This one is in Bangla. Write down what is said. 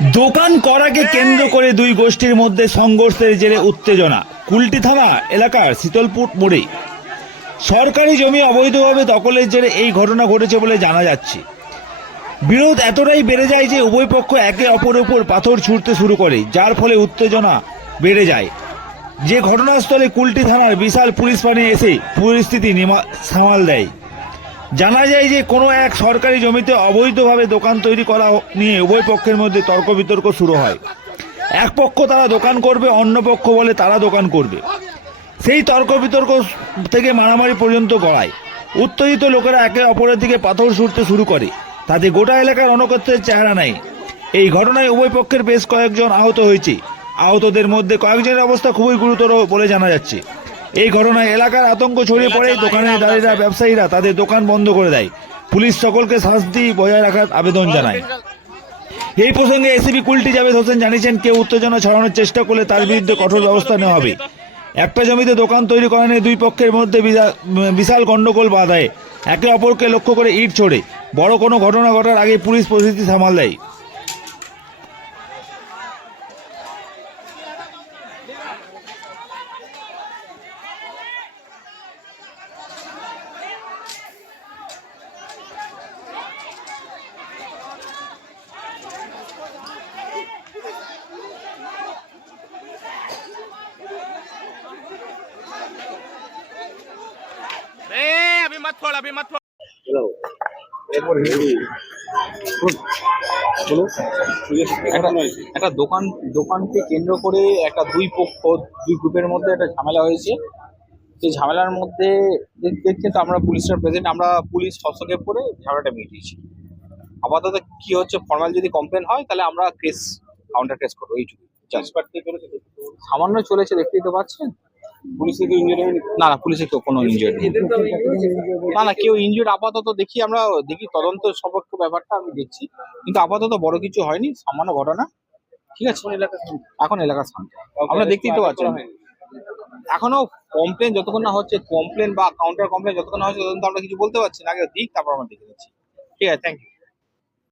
দোকান করাকে কেন্দ্র করে দুই গোষ্ঠীর মধ্যে সংঘর্ষের জেরে উত্তেজনা। কুলটি থানা এলাকার শীতলপুর মোড়ে সরকারি জমি অবৈধভাবে দখলের জেরে এই ঘটনা ঘটেছে বলে জানা যাচ্ছে। বিরোধ এতটাই বেড়ে যায় যে উভয় পক্ষ একে অপরের উপর পাথর ছুঁড়তে শুরু করে, যার ফলে উত্তেজনা বেড়ে যায়। যে ঘটনাস্থলে কুলটি থানার বিশাল পুলিশ বাহিনী এসে পরিস্থিতি সামাল দেয়। জানা যায় যে কোনো এক সরকারি জমিতে অবৈধভাবে দোকান তৈরি করা নিয়ে উভয় পক্ষের মধ্যে তর্ক বিতর্ক শুরু হয়। এক পক্ষ তারা দোকান করবে, অন্য পক্ষ বলে তারা দোকান করবে। সেই তর্ক বিতর্ক থেকে মারামারি পর্যন্ত গড়ায়। উত্তেজিত লোকেরা একে অপরের দিকে পাথর ছুঁড়তে শুরু করে, তাতে গোটা এলাকার রণক্ষেত্রের চেহারা নেয়। এই ঘটনায় উভয় পক্ষের বেশ কয়েকজন আহত হয়েছে। আহতদের মধ্যে কয়েকজনের অবস্থা খুবই গুরুতর বলে জানা যাচ্ছে। এই ঘটনায় এলাকার আতঙ্ক ছড়িয়ে পড়ে। দোকানদারেরা, ব্যবসায়ীরা তাদের দোকান বন্ধ করে দেয়। পুলিশ সকলকে শান্তি বজায় রাখার আবেদন জানায়। এই প্রসঙ্গে এসিপি কুলটি জাভেদ হোসেন জানিয়েছেন, কেউ উত্তেজনা ছড়ানোর চেষ্টা করলে তার বিরুদ্ধে কঠোর ব্যবস্থা নেওয়া হবে। একটা জমিতে দোকান তৈরি করা নিয়ে দুই পক্ষের মধ্যে বিশাল গন্ডগোল বাধায়। একে অপরকে লক্ষ্য করে ইট ছোড়ে। বড় কোনো ঘটনা ঘটার আগে পুলিশ পরিস্থিতি সামাল দেয়। अभी मत छोड़ একটা দোকানকে কেন্দ্র করে একটা দুই গ্রুপের মধ্যে একটা ঝামেলা হয়েছে। সেই ঝামেলার মধ্যে দেখতে তো আমরা পুলিশের প্রেজেন্ট, আমরা পুলিশ হস্তক্ষেপ করে ঝামেলাটা মিটিয়েছি। আপাতত কি হচ্ছে, ফর্মাল যদি কমপ্লেন হয় তাহলে আমরা কাউন্টার কেস করবো, এইটুকু। সামান্য চলেছে, দেখতেই তো পাচ্ছেন। পুলিশে কেউ ইনজিওর্ড হয়নি? না, পুলিশে কেউ কোনো ইনজিওর্ড নেই। না, কেউ ইনজিওর্ড আপাতত দেখি তদন্ত সপক্ষ ব্যাপারটা আমি দেখছি, কিন্তু আপাতত বড় কিছু হয়নি, সামান্য ঘটনা। ঠিক আছে, এখন এলাকা শান্ত। আমরা দেখতেই তো পাচ্ছি। এখনো কমপ্লেন যতক্ষণ না হচ্ছে, কমপ্লেন বা কাউন্টার কমপ্লেন যতক্ষণ না হচ্ছে, ততক্ষণ তো আমরা কিছু বলতে পারছি না। আগে দিক, তারপর আমরা দেখে নিচ্ছি। ঠিক আছে, থ্যাংক ইউ।